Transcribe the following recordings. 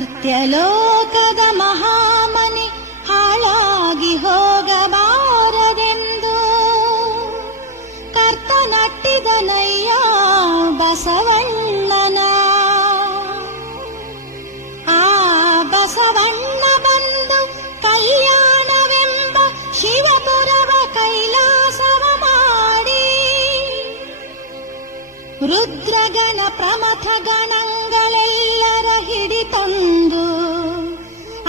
ಮರ್ತ್ಯಲೋಕದ ಮಹಾಮನೆ ಹಾಳಾಗಿ ಹೋಗಬಾರದೆಂದು ಕರ್ತನಟ್ಟಿದನಯ್ಯ ಬಸವಣ್ಣನ. ಆ ಬಸವಣ್ಣ ಬಂದು ಕಲ್ಯಾಣವೆಂಬ ಶಿವಪುರವ ಕೈಲಾಸವ ಮಾಡಿ ರುದ್ರಗಣ ಪ್ರಮಥ ಗಣಗಳೆಲ್ಲರ ಹಿಡಿತೊಂದು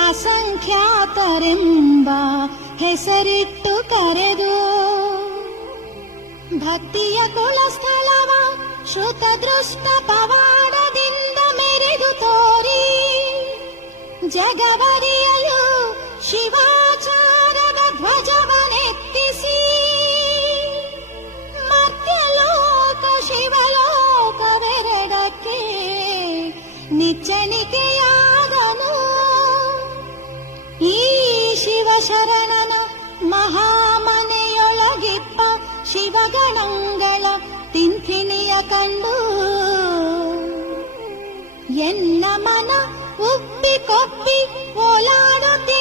ಅಸಂಖ್ಯಾತರೆಂಬ ಹೆಸರಿಟ್ಟು ಕರೆದು ಭಕ್ತಿಯ ಕುಲಸ್ಥಳವ ಶ್ರುತ ದೃಷ್ಟ ಪವಾಡದಿಂದ ಮೆರೆದು ತೋರಿ ಜಗವರಿಯಲು ಶಿವಾಚಾರದ ಧ್ವಜವನೆತ್ತಿಸಿ ಮರ್ತ್ಯಲೋಕ ಶಿವಲೋಕವೆರಡಕ್ಕೆ ನಿಚ್ಚಣಿಕೆಯಾದನು. ಈ ಶಿವಶರಣನ ಮಹಾಮನೆಯೊಳಗಿಪ್ಪ ಶಿವಗಣಗಳ ತಿಂಥಿಣಿಯ ಕಂಡು ಎನ್ನ ಮನ ಉಪ್ಪಿ ಕೊಪ್ಪಿ ಓಲಾಡುತ್ತಿ